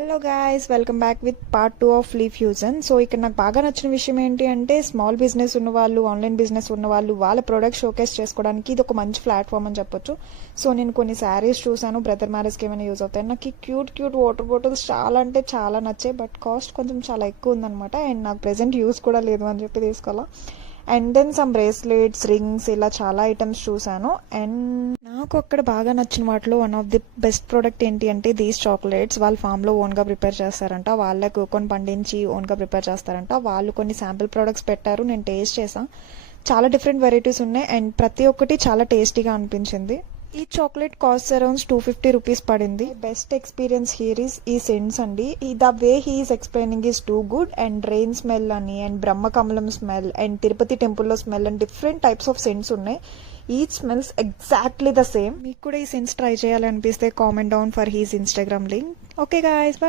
Hello guys, welcome back with part 2 of leave fusion. So ఇక్కడ నాకు బాగా నచ్చిన విషయం ఏంటి అంటే స్మాల్ బిజినెస్ ఉన్న వాళ్ళు, ఆన్లైన్ బిజినెస్ ఉన్న వాళ్ళు వాళ్ళ ప్రోడక్ట్ షోకేస్ చేసుకోవడానికి ఇది ఒక మంచి ప్లాట్ఫామ్ అని చెప్పొచ్చు. సో నేను కొన్ని శారీస్ చూసాను, బ్రదర్ మ్యారేజ్కి ఏమైనా యూజ్ అవుతాయి. నాకు క్యూట్ వాటర్ బాటిల్స్ చాలా అంటే చాలా నచ్చాయి. బట్ కాస్ట్ కొంచెం చాలా ఎక్కువ ఉందన్నమాట. అండ్ నాకు ప్రెసెంట్ యూస్ కూడా లేదు అని చెప్పి తీసుకోవాలా. And then some bracelets, rings, ఇలా చాలా ఐటమ్స్ చూసాను. అండ్ నాకు అక్కడ బాగా నచ్చిన వాటిలో one of the best product ఏంటి అంటే దీస్ చాక్లెట్స్. వాళ్ళ ఫామ్లో ఓన్గా ప్రిపేర్ చేస్తారంట, వాళ్ళే కోకోన్ పండించి ఓన్గా ప్రిపేర్ చేస్తారంట. వాళ్ళు కొన్ని శాంపిల్ ప్రోడక్ట్స్ పెట్టారు, నేను టేస్ట్ చేసాను. చాలా డిఫరెంట్ వెరైటీస్ ఉన్నాయి అండ్ ప్రతి ఒక్కటి చాలా టేస్టీగా అనిపించింది. ఈ చాక్లెట్ కాస్ట్ అరౌండ్ 250 రూపీస్ పడింది. బెస్ట్ ఎక్స్పీరియన్స్ హియర్ ఈస్ ఈ సెంట్స్ అండి. The way he is explaining is too good. And rain smell అని, అండ్ బ్రహ్మకమలం స్మెల్, అండ్ తిరుపతి టెంపుల్లో smell, and different types of scents ఉన్నాయి. Each smells exactly the same. మీకు కూడా ఈ సెంట్స్ ట్రై చేయాలనిపిస్తే comment down for his Instagram link. Okay guys, by.